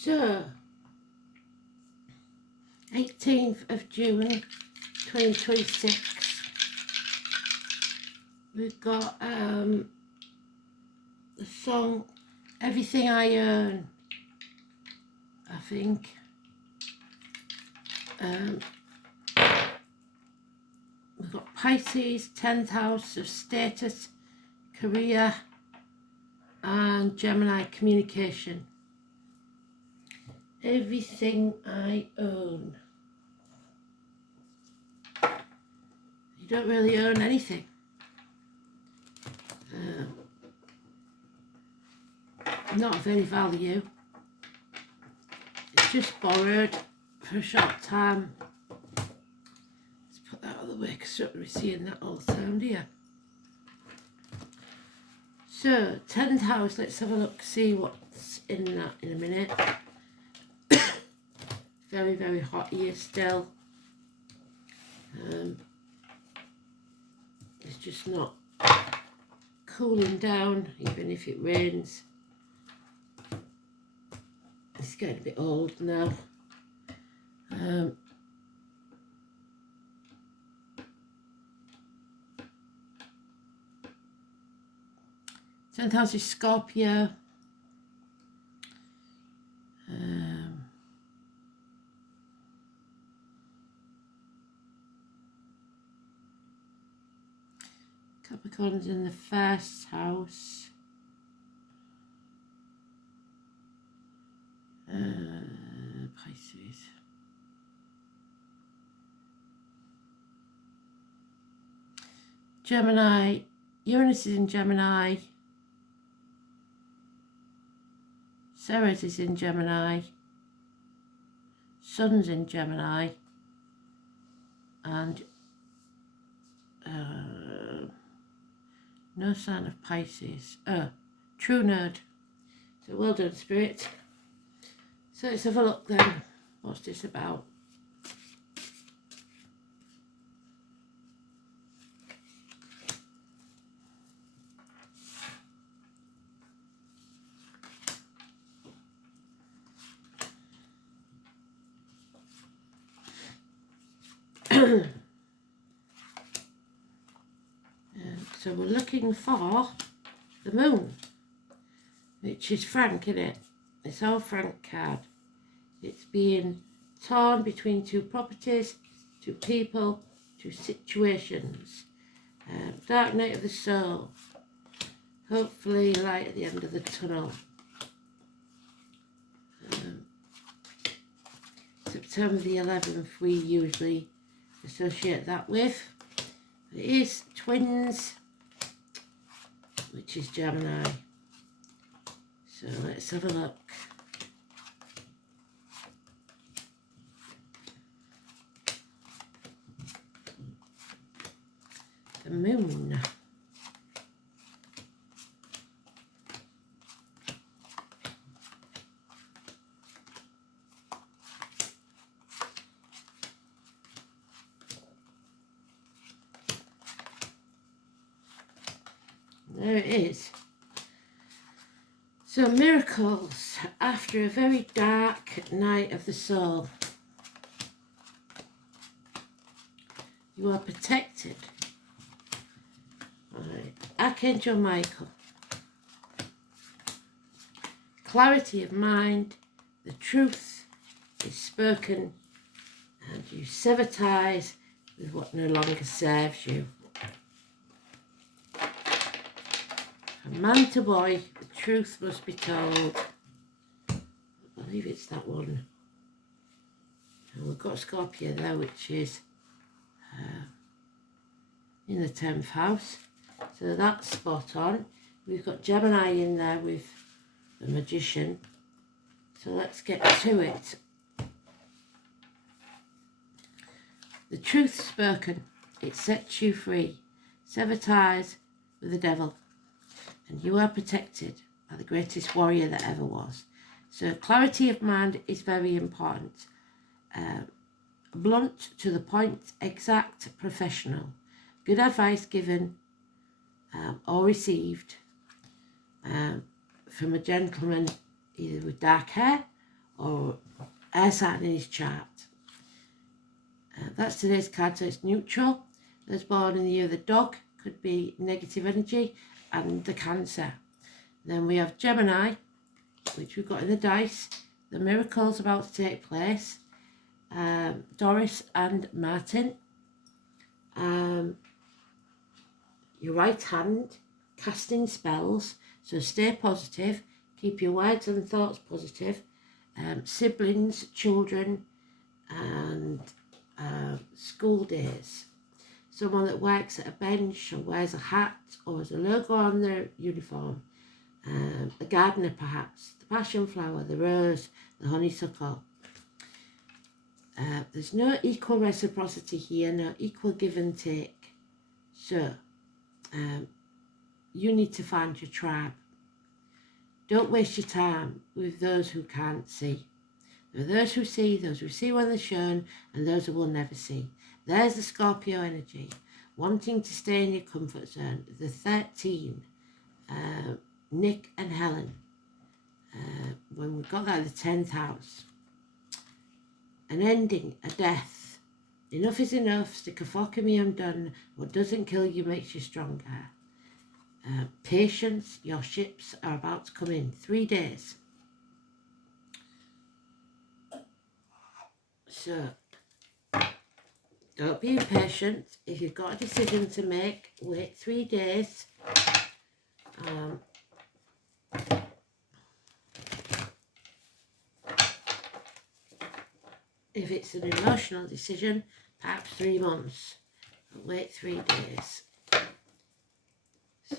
So, 18th of June 2026, we've got the song Everything I Earn, I think. We've got Pisces, 10th house of status, career, and Gemini, communication. Everything I own. You don't really own anything. Not of any value. It's just borrowed for a short time. Let's put that out of the way because you're not really seeing that all the time, do you? So, 10th house, let's have a look, see what's in that in a minute. Very, very hot here still. It's just not cooling down, even if it rains. It's getting a bit old now. 10th house is Scorpio. Capricorn's in the first house. Pisces. Gemini. Uranus is in Gemini. Ceres is in Gemini. Sun's in Gemini. And no sign of Pisces. True node. So well done, Spirit. So let's have a look then. What's this about? So we're looking for the moon, which is Frank, isn't it? It's our Frank card. It's being torn between two properties, two people, two situations. Dark night of the soul. Hopefully light at the end of the tunnel. September the 11th we usually associate that with. It is twins, which is Gemini. So let's have a look. The moon. There it is. So miracles after a very dark night of the soul. You are protected. Right. Archangel Michael. Clarity of mind. The truth is spoken and you sever ties with what no longer serves you. From man to boy, the truth must be told. I believe it's that one. And we've got Scorpio there, which is in the 10th house. So that's spot on. We've got Gemini in there with the Magician. So let's get to it. The truth spoken, it sets you free. Sever ties with the devil. And you are protected by the greatest warrior that ever was. So clarity of mind is very important. Blunt, to the point, exact, professional. Good advice given or received from a gentleman either with dark hair or air sign in his chart. That's today's card, so it's neutral. Those born in the year of the dog could be negative energy, and the Cancer. Then we have Gemini, which we've got in the dice. The miracle's about to take place. Doris and Martin. Your right hand, casting spells, so stay positive, keep your words and thoughts positive. Siblings, children, and school days. Someone that works at a bench or wears a hat or has a logo on their uniform. A gardener perhaps, the passion flower, the rose, the honeysuckle. There's no equal reciprocity here, no equal give and take. So, you need to find your tribe. Don't waste your time with those who can't see. There are those who see when they're shown, and those who will never see. There's the Scorpio energy, wanting to stay in your comfort zone. The 13, Nick and Helen. When we got that in the 10th house. An ending, a death. Enough is enough, stick a fork in me, I'm done. What doesn't kill you makes you stronger. Patience, your ships are about to come in. 3 days. So, don't be impatient. If you've got a decision to make, wait 3 days. If it's an emotional decision, perhaps 3 months. But wait 3 days. So,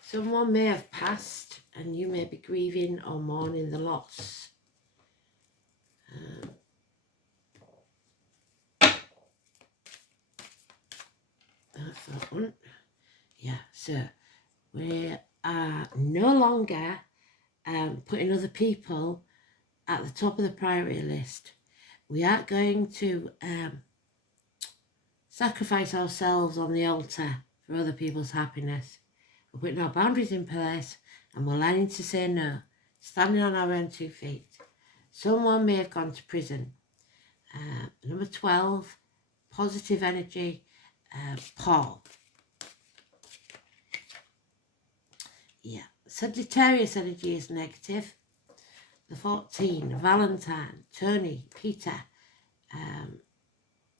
someone may have passed and you may be grieving or mourning the loss. That's that one. Yeah, so we are no longer putting other people at the top of the priority list. We aren't going to sacrifice ourselves on the altar for other people's happiness. We're putting our boundaries in place and we're learning to say no, standing on our own 2 feet. Someone may have gone to prison. Number 12, positive energy, Paul. Yeah, Sagittarius energy is negative. The 14, Valentine, Tony, Peter.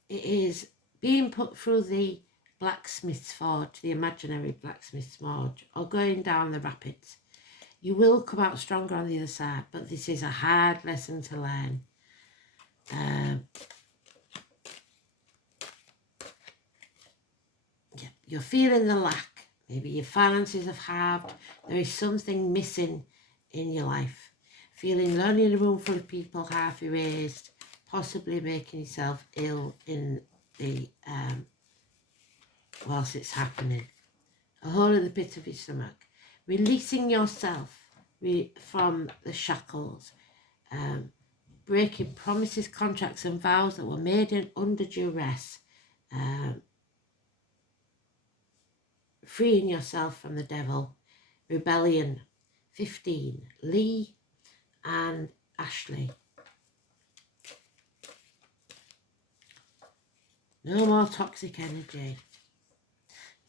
It is being put through the blacksmith's forge, the imaginary blacksmith's forge, or going down the rapids. You will come out stronger on the other side, but this is a hard lesson to learn. Yeah, you're feeling the lack. Maybe your finances have halved. There is something missing in your life. Feeling lonely in a room full of people, half erased, possibly making yourself ill in the whilst it's happening. A hole in the pit of your stomach. Releasing yourself from the shackles. Breaking promises, contracts and vows that were made under duress. Freeing yourself from the devil. Rebellion. 15. Lee and Ashley. No more toxic energy.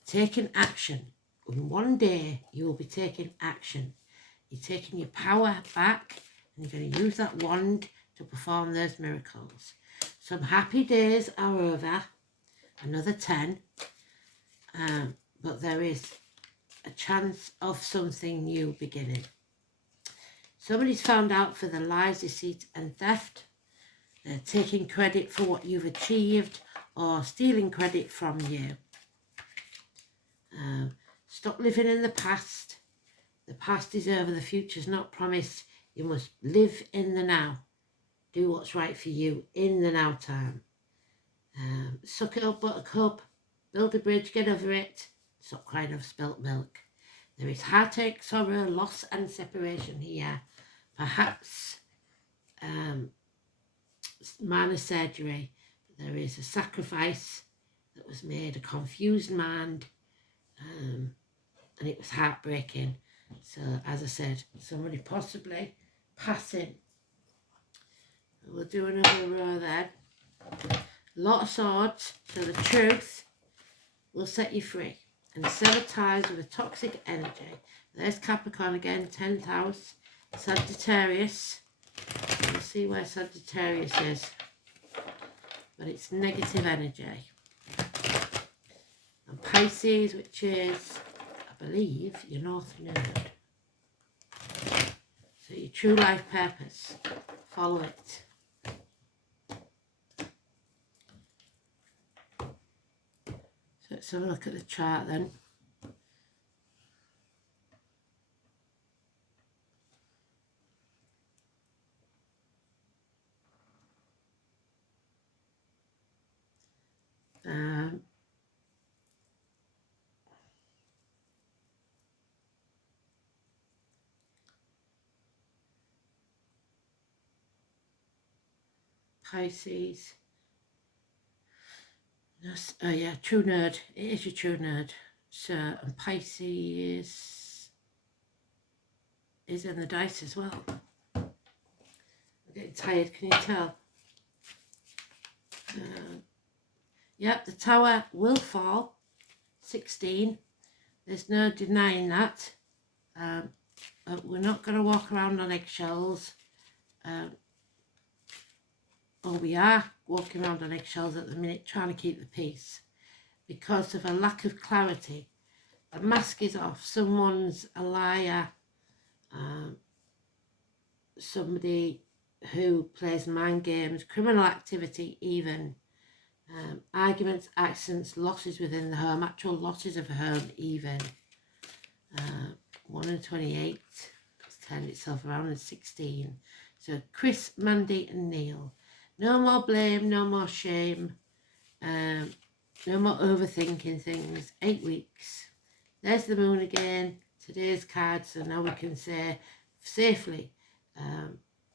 Taking action. In 1 day, you will be taking action. You're taking your power back and you're going to use that wand to perform those miracles. Some happy days are over. Another 10. But there is a chance of something new beginning. Somebody's found out for the lies, deceit and theft. They're taking credit for what you've achieved or stealing credit from you. Stop living in the past. The past is over, the future's not promised. You must live in the now. Do what's right for you in the now time. Suck it up, buttercup. Build a bridge, get over it. Stop crying over spilt milk. There is heartache, sorrow, loss and separation here. Perhaps minor surgery. There is a sacrifice that was made, a confused mind, and it was heartbreaking. So, as I said, somebody possibly passing. We'll do another row then. A lot of swords, so the truth will set you free. And sever ties with a toxic energy. There's Capricorn again, 10th house. Sagittarius. We'll see where Sagittarius is. But it's negative energy. And Pisces, which is, I believe, your North Node. So your true life purpose. Follow it. So let's have a look at the chart then. Pisces. Oh yeah, true nerd. It is your true nerd. So, and Pisces is in the dice as well. I'm getting tired, can you tell? Yep, the tower will fall. 16. There's no denying that. We're not going to walk around on eggshells. Or we are walking around on eggshells at the minute, trying to keep the peace. Because of a lack of clarity. A mask is off. Someone's a liar. Somebody who plays mind games, criminal activity even. Arguments, accidents, losses within the home, actual losses of a home even. 1 and 28, it's turned itself around, and 16. So Chris, Mandy and Neil. No more blame, no more shame, no more overthinking things. 8 weeks. There's the moon again, today's card, so now we can say safely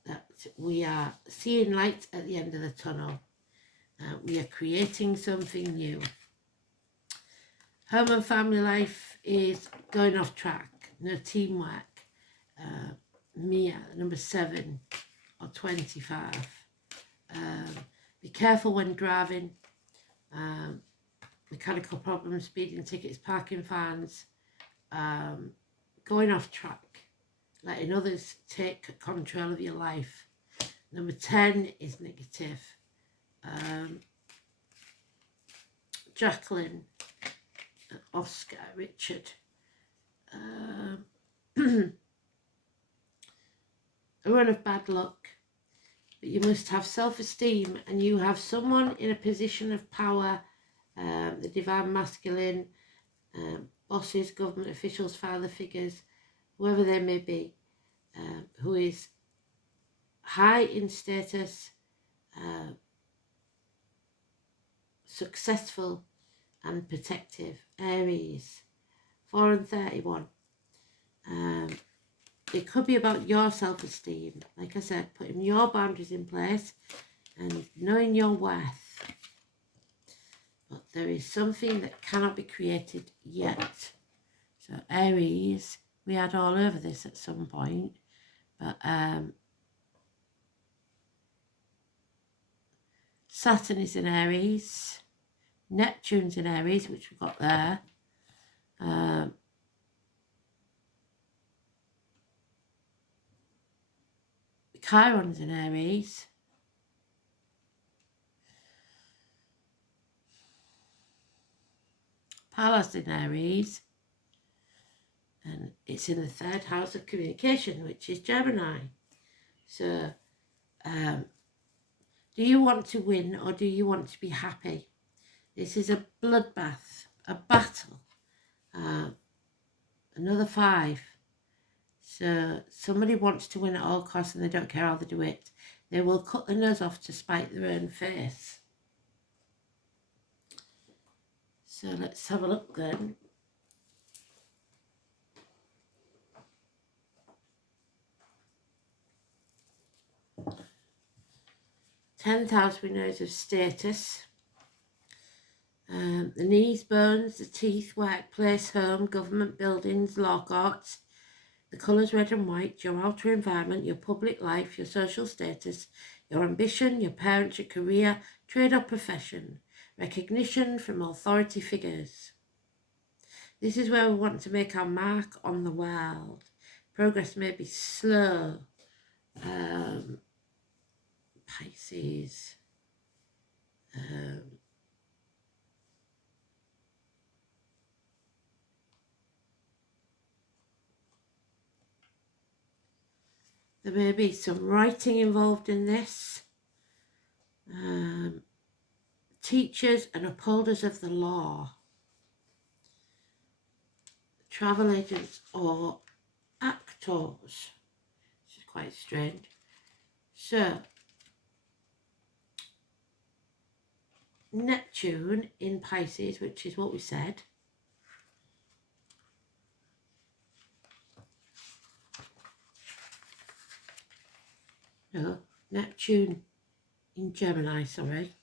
that we are seeing light at the end of the tunnel. We are creating something new. Home and family life is going off track. No teamwork. Mia, number 7 or 25. Be careful when driving. Mechanical problems, speeding tickets, parking fines. Going off track. Letting others take control of your life. Number 10 is negative. Jacqueline, Oscar, Richard. A run of bad luck. But you must have self-esteem, and you have someone in a position of power, the divine masculine, bosses, government officials, father figures, whoever they may be, who is high in status, successful and protective. Aries, 4 and 31. It could be about your self-esteem. Like I said, putting your boundaries in place and knowing your worth. But there is something that cannot be created yet. So Aries, we had all over this at some point. But Saturn is in Aries. Neptune's in Aries, which we've got there. Chiron's in Aries. Pallas in Aries. And it's in the 3rd house of communication, which is Gemini. So, do you want to win or do you want to be happy? This is a bloodbath, a battle. Another 5. So somebody wants to win at all costs and they don't care how they do it. They will cut their nose off to spite their own face. So let's have a look then. Tenth house, we know, is of status. The knees, bones, the teeth, workplace, home, government buildings, law courts. The colours red and white, your outer environment, your public life, your social status, your ambition, your parents, your career, trade or profession, recognition from authority figures. This is where we want to make our mark on the world. Progress may be slow. Pisces. There may be some writing involved in this. Teachers and upholders of the law. Travel agents or actors. This is quite strange. So, Neptune in Pisces, which is what we said. No, Neptune in Gemini, sorry.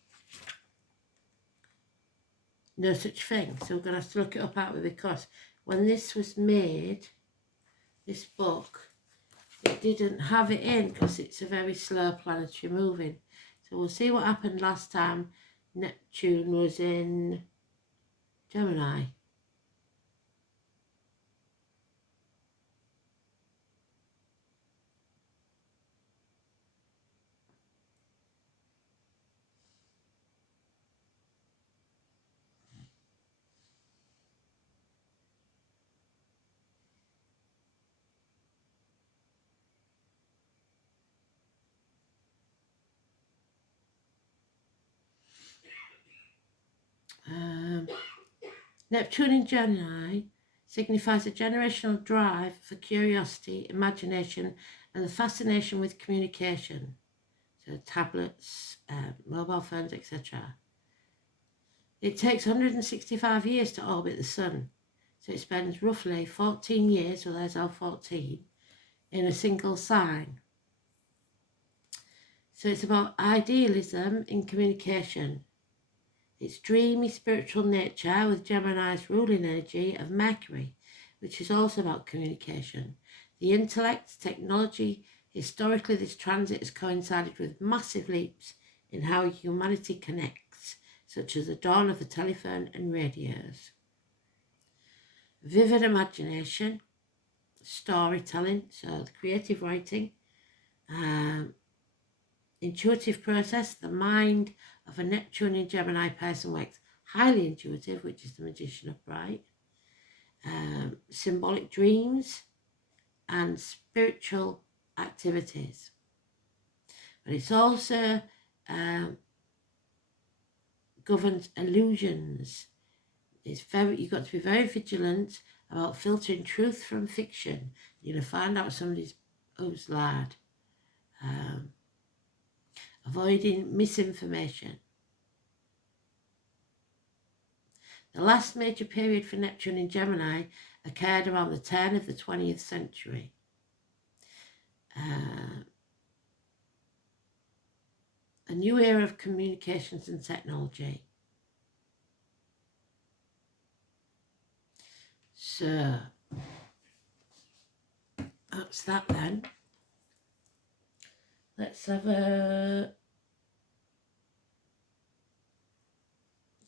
No such thing. So we're going to have to look it up out because when this was made, this book, it didn't have it in because it's a very slow planetary moving. So we'll see what happened last time Neptune was in Gemini. Neptune in Gemini signifies a generational drive for curiosity, imagination, and the fascination with communication. So tablets, mobile phones, etc. It takes 165 years to orbit the Sun. So it spends roughly 14 years, well there's our 14, in a single sign. So it's about idealism in communication. Its dreamy spiritual nature with Gemini's ruling energy of Mercury, which is also about communication. The intellect, technology, historically this transit has coincided with massive leaps in how humanity connects, such as the dawn of the telephone and radios. Vivid imagination, storytelling, so the creative writing, intuitive process, the mind of a Neptune in Gemini person works highly intuitive, which is the Magician upright, symbolic dreams and spiritual activities. But it's also governs illusions. You've got to be very vigilant about filtering truth from fiction. You're going to find out somebody's lad. Avoiding misinformation. The last major period for Neptune in Gemini occurred around the turn of the 20th century. A new era of communications and technology. So, that's that then. Let's have a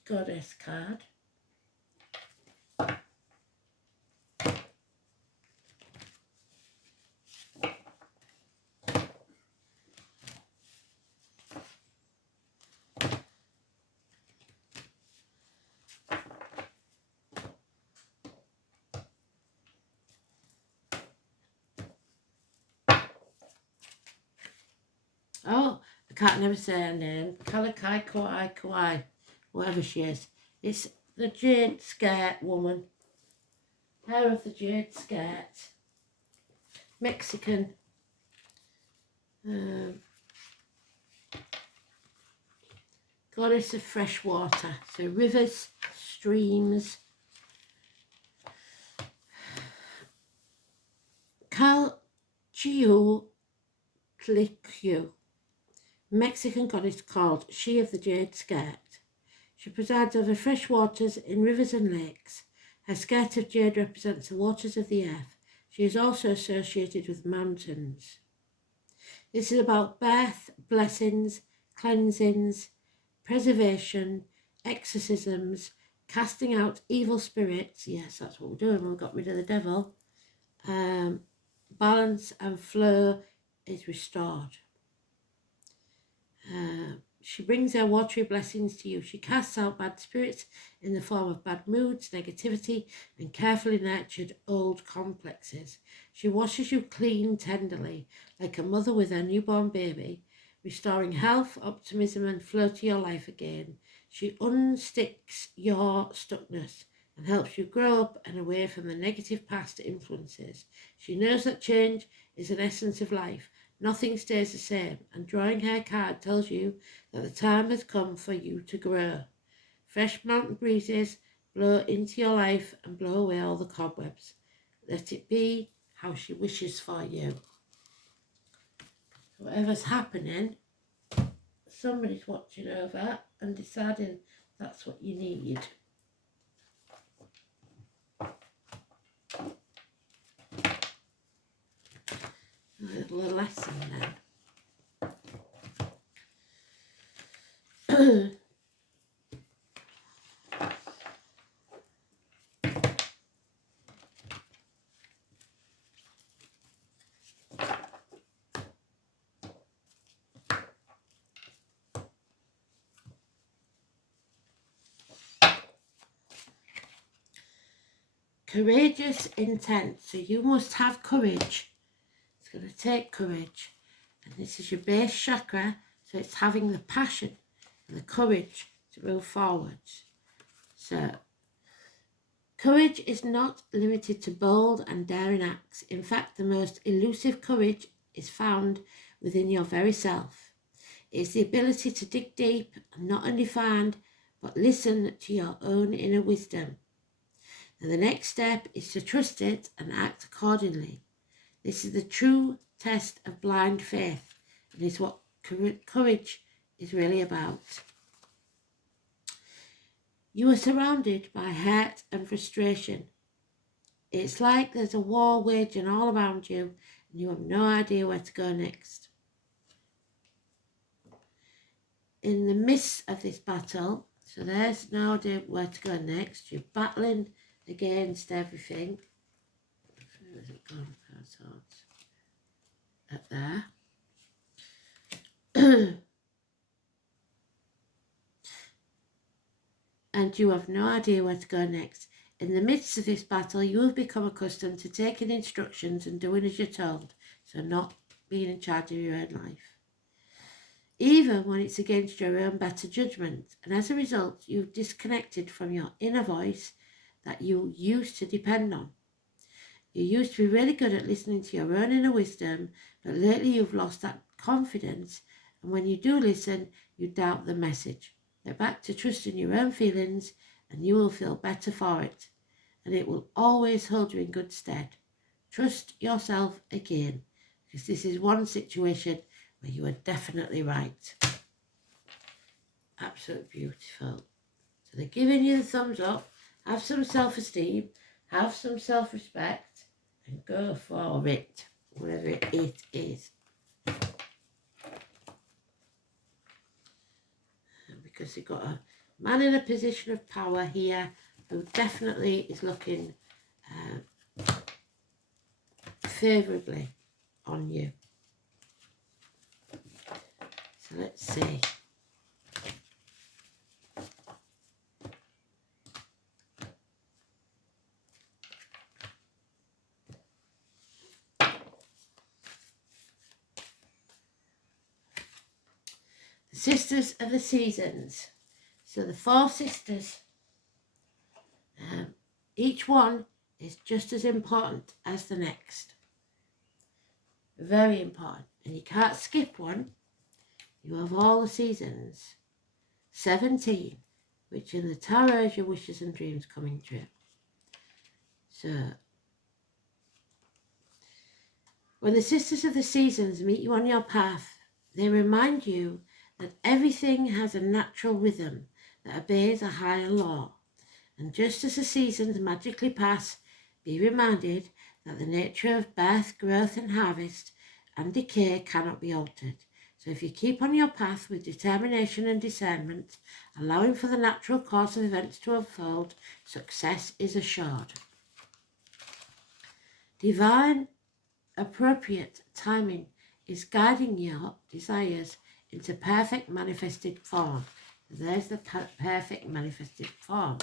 goddess card. Oh, I can't never say her name. Kalakai Kauai, whatever she is. It's the jade skirt woman. Hair of the jade skirt. Mexican. Goddess of fresh water. So rivers, streams. Calchiuhtlicue. Mexican goddess called She of the Jade Skirt. She presides over fresh waters in rivers and lakes. Her skirt of jade represents the waters of the earth. She is also associated with mountains. This is about birth, blessings, cleansings, preservation, exorcisms, casting out evil spirits. Yes, that's what we're doing. We've got rid of the devil. Balance and flow is restored. She brings her watery blessings to you. She casts out bad spirits in the form of bad moods, negativity, and carefully nurtured old complexes. She washes you clean tenderly, like a mother with her newborn baby, restoring health, optimism, and flow to your life again. She unsticks your stuckness and helps you grow up and away from the negative past influences. She knows that change is an essence of life. Nothing stays the same, and drawing her card tells you that the time has come for you to grow. Fresh mountain breezes blow into your life and blow away all the cobwebs. Let it be how she wishes for you. Whatever's happening, somebody's watching over and deciding that's what you need. A little lesson then. Courageous intent. So you must have courage. It's going to take courage. And this is your base chakra. So it's having the passion and the courage to move forwards. So courage is not limited to bold and daring acts. In fact, the most elusive courage is found within your very self. It's the ability to dig deep and not only find, but listen to your own inner wisdom. And the next step is to trust it and act accordingly. This is the true test of blind faith, and is what courage is really about. You are surrounded by hurt and frustration. It's like there's a war waging all around you, and you have no idea where to go next. In the midst of this battle, so there's no idea where to go next. You're battling against everything. Where's it gone? Up there. And you have no idea where to go next. In the midst of this battle, you have become accustomed to taking instructions and doing as you're told, so not being in charge of your own life, even when it's against your own better judgment. And as a result, you've disconnected from your inner voice that you used to depend on. You used to be really good at listening to your own inner wisdom, but lately you've lost that confidence, and when you do listen, you doubt the message. Get back to trusting your own feelings, and you will feel better for it, and it will always hold you in good stead. Trust yourself again, because this is one situation where you are definitely right. Absolutely beautiful. So they're giving you the thumbs up. Have some self-esteem, have some self-respect, and go for it, whatever it is. Because you've got a man in a position of power here who definitely is looking favourably on you. So let's see. Sisters of the Seasons. So the 4 sisters, each one is just as important as the next. Very important. And you can't skip one. You have all the seasons. 17, which in the tarot is your wishes and dreams coming true. So when the Sisters of the Seasons meet you on your path, they remind you that everything has a natural rhythm that obeys a higher law. And just as the seasons magically pass, be reminded that the nature of birth, growth and harvest and decay cannot be altered. So if you keep on your path with determination and discernment, allowing for the natural course of events to unfold, success is assured. Divine appropriate timing is guiding your desires into perfect manifested form. There's the perfect manifested form.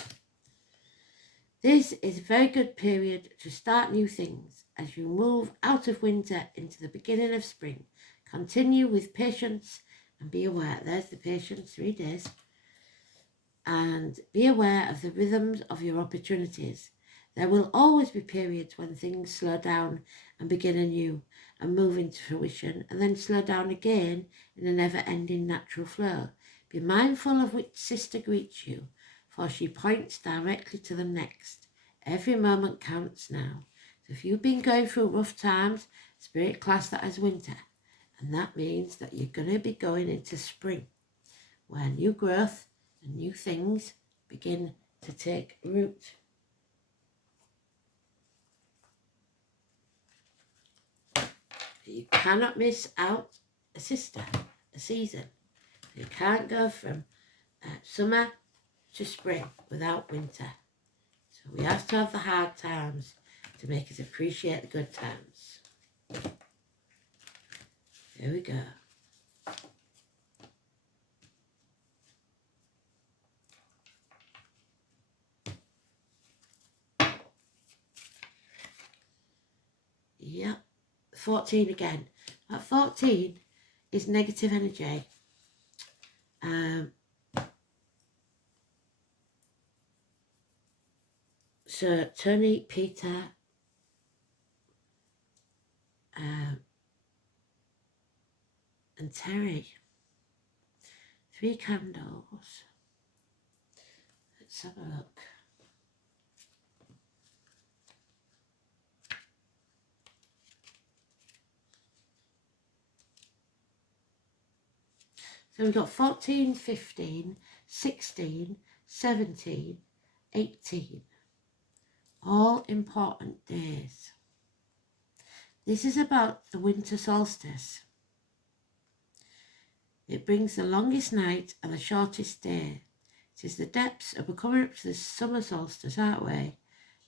This is a very good period to start new things as you move out of winter into the beginning of spring. Continue with patience and be aware. There's the patience, 3 days. And be aware of the rhythms of your opportunities. There will always be periods when things slow down and begin anew and move into fruition, and then slow down again in a never-ending natural flow. Be mindful of which sister greets you, for she points directly to the next. Every moment counts now. So if you've been going through rough times, Spirit class that as winter, and that means that you're going to be going into spring, where new growth and new things begin to take root. You cannot miss out a sister, a season. You can't go from summer to spring without winter. So we have to have the hard times to make us appreciate the good times. Here we go. Yep, 14 again. At 14 is negative energy. So Tony, Peter, and Terry. 3 candles. Let's have a look. So we've got 14, 15, 16, 17, 18. All important days. This is about the winter solstice. It brings the longest night and the shortest day. It is the depths, and we're coming up to the summer solstice, aren't we?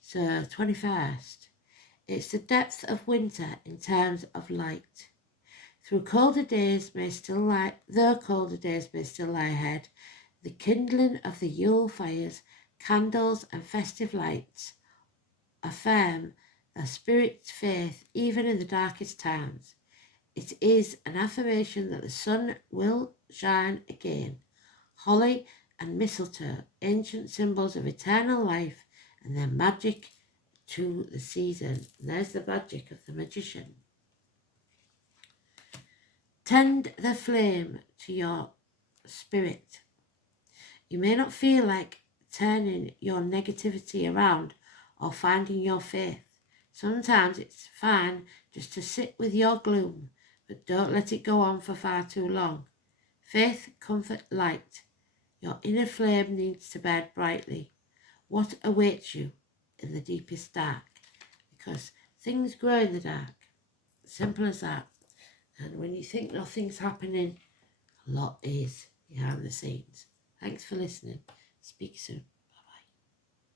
So 21st. It's the depth of winter in terms of light. Though colder days may still lie ahead, the kindling of the Yule fires, candles and festive lights affirm the spirit's faith even in the darkest times. It is an affirmation that the sun will shine again. Holly and mistletoe, ancient symbols of eternal life and their magic to the season. And there's the magic of the magician. Tend the flame to your spirit. You may not feel like turning your negativity around or finding your faith. Sometimes it's fine just to sit with your gloom, but don't let it go on for far too long. Faith, comfort, light. Your inner flame needs to burn brightly. What awaits you in the deepest dark? Because things grow in the dark. Simple as that. And when you think nothing's happening, a lot is behind the scenes. Thanks for listening. Speak soon.